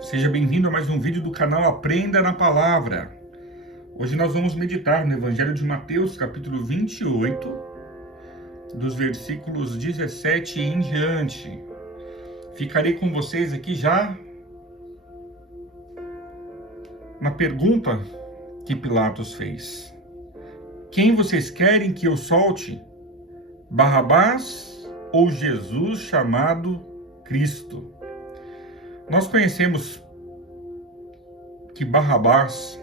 Seja bem-vindo a mais um vídeo do canal Aprenda na Palavra. Hoje nós vamos meditar no Evangelho de Mateus, capítulo 28, dos versículos 17 em diante. Ficarei com vocês aqui já na pergunta que Pilatos fez. Quem vocês querem que eu solte? Barrabás ou Jesus chamado Cristo? Nós conhecemos que Barrabás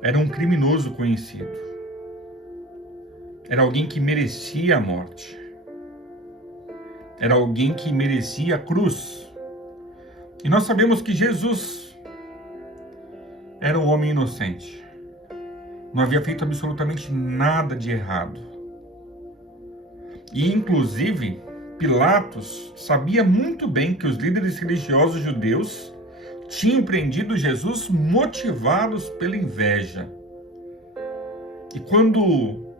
era um criminoso conhecido. Era alguém que merecia a morte. Era alguém que merecia a cruz. E nós sabemos que Jesus era um homem inocente. Não havia feito absolutamente nada de errado. E, inclusive, Pilatos sabia muito bem que os líderes religiosos judeus tinham prendido Jesus motivados pela inveja. E quando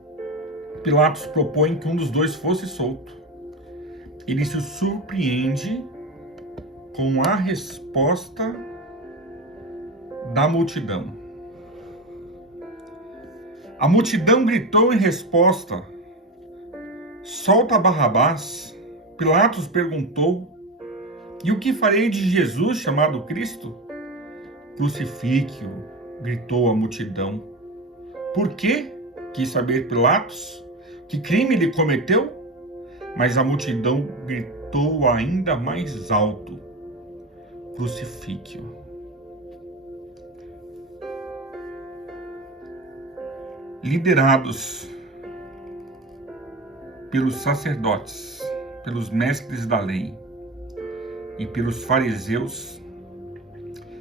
Pilatos propõe que um dos dois fosse solto, ele se surpreende com a resposta da multidão. A multidão gritou em resposta: solta Barrabás. Pilatos perguntou: e o que farei de Jesus chamado Cristo? Crucifique-o, gritou a multidão. Por quê? Quis saber Pilatos. Que crime ele cometeu? Mas a multidão gritou ainda mais alto: crucifique-o. Liderados pelos sacerdotes, pelos mestres da lei e pelos fariseus,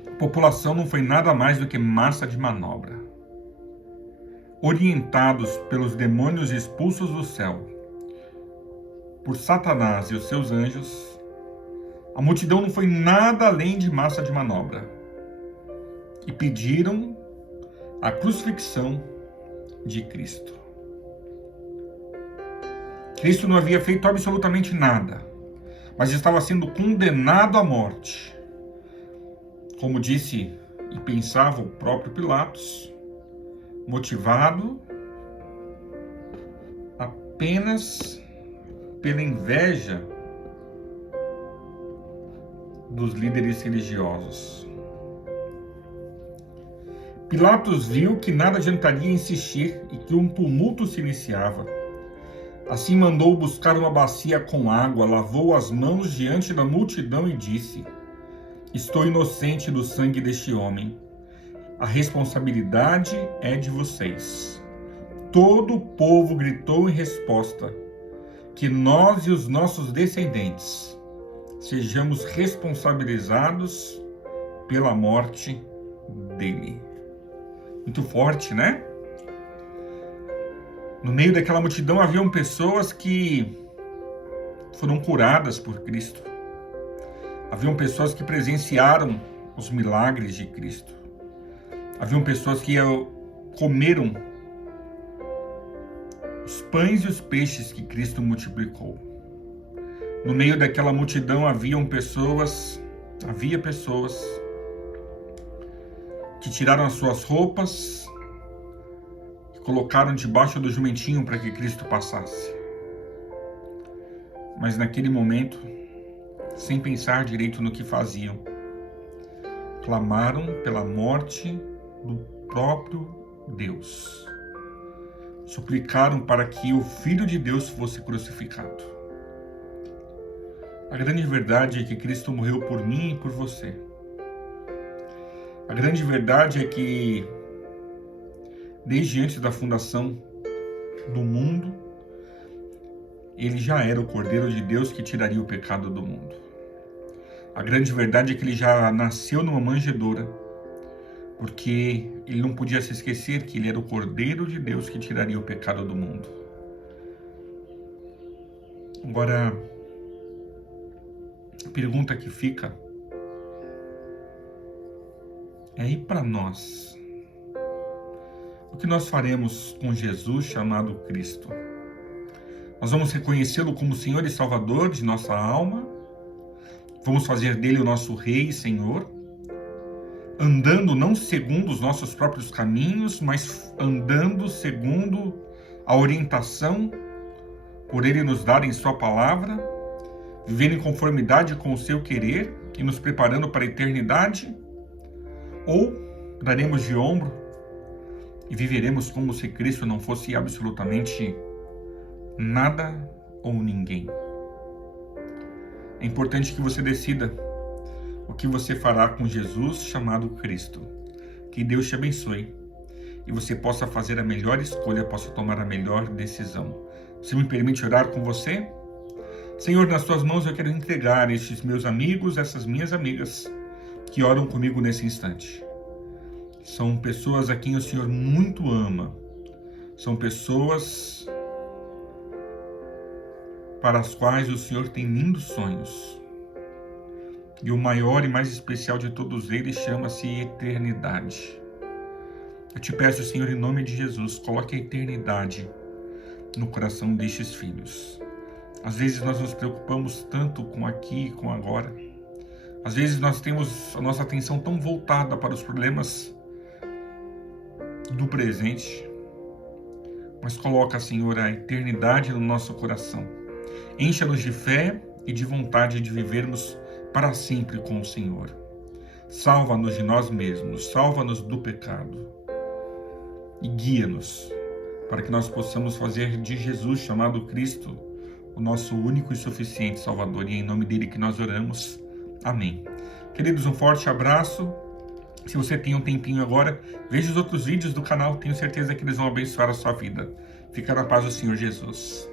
a população não foi nada mais do que massa de manobra. Orientados pelos demônios expulsos do céu, por Satanás e os seus anjos, a multidão não foi nada além de massa de manobra. E pediram a crucifixão de Cristo. Cristo não havia feito absolutamente nada, mas estava sendo condenado à morte. Como disse e pensava o próprio Pilatos, motivado apenas pela inveja dos líderes religiosos. Pilatos viu que nada adiantaria insistir e que um tumulto se iniciava. Assim mandou buscar uma bacia com água, lavou as mãos diante da multidão e disse: estou inocente do sangue deste homem. A responsabilidade é de vocês. Todo o povo gritou em resposta: que nós e os nossos descendentes sejamos responsabilizados pela morte dele. Muito forte, né? No meio daquela multidão haviam pessoas que foram curadas por Cristo. Haviam pessoas que presenciaram os milagres de Cristo. Haviam pessoas que comeram os pães e os peixes que Cristo multiplicou. No meio daquela multidão havia pessoas que tiraram as suas roupas, colocaram debaixo do jumentinho para que Cristo passasse. Mas naquele momento, sem pensar direito no que faziam, clamaram pela morte do próprio Deus. Suplicaram para que o Filho de Deus fosse crucificado. A grande verdade é que Cristo morreu por mim e por você. A grande verdade é que desde antes da fundação do mundo, ele já era o Cordeiro de Deus que tiraria o pecado do mundo. A grande verdade é que ele já nasceu numa manjedoura, porque ele não podia se esquecer que ele era o Cordeiro de Deus que tiraria o pecado do mundo. Agora, a pergunta que fica é: e para nós? O que nós faremos com Jesus chamado Cristo? Nós vamos reconhecê-lo como Senhor e Salvador de nossa alma? Vamos fazer dele o nosso Rei e Senhor, andando não segundo os nossos próprios caminhos, mas andando segundo a orientação por ele nos dar em sua palavra, vivendo em conformidade com o seu querer e nos preparando para a eternidade, ou daremos de ombro e viveremos como se Cristo não fosse absolutamente nada ou ninguém. É importante que você decida o que você fará com Jesus chamado Cristo. Que Deus te abençoe e você possa fazer a melhor escolha, possa tomar a melhor decisão. Você me permite orar com você? Senhor, nas tuas mãos eu quero entregar estes meus amigos, essas minhas amigas que oram comigo nesse instante. São pessoas a quem o Senhor muito ama. São pessoas para as quais o Senhor tem lindos sonhos. E o maior e mais especial de todos eles chama-se eternidade. Eu te peço, Senhor, em nome de Jesus, coloque a eternidade no coração destes filhos. Às vezes nós nos preocupamos tanto com aqui e com agora. Às vezes nós temos a nossa atenção tão voltada para os problemas do presente. Mas coloca, Senhor, a eternidade no nosso coração. Encha-nos de fé e de vontade de vivermos para sempre com o Senhor. Salva-nos de nós mesmos, salva-nos do pecado e guia-nos para que nós possamos fazer de Jesus, chamado Cristo, o nosso único e suficiente Salvador, e é em nome dele que nós oramos. Amém. Queridos, um forte abraço. Se você tem um tempinho agora, veja os outros vídeos do canal, tenho certeza que eles vão abençoar a sua vida. Fica na paz do Senhor Jesus.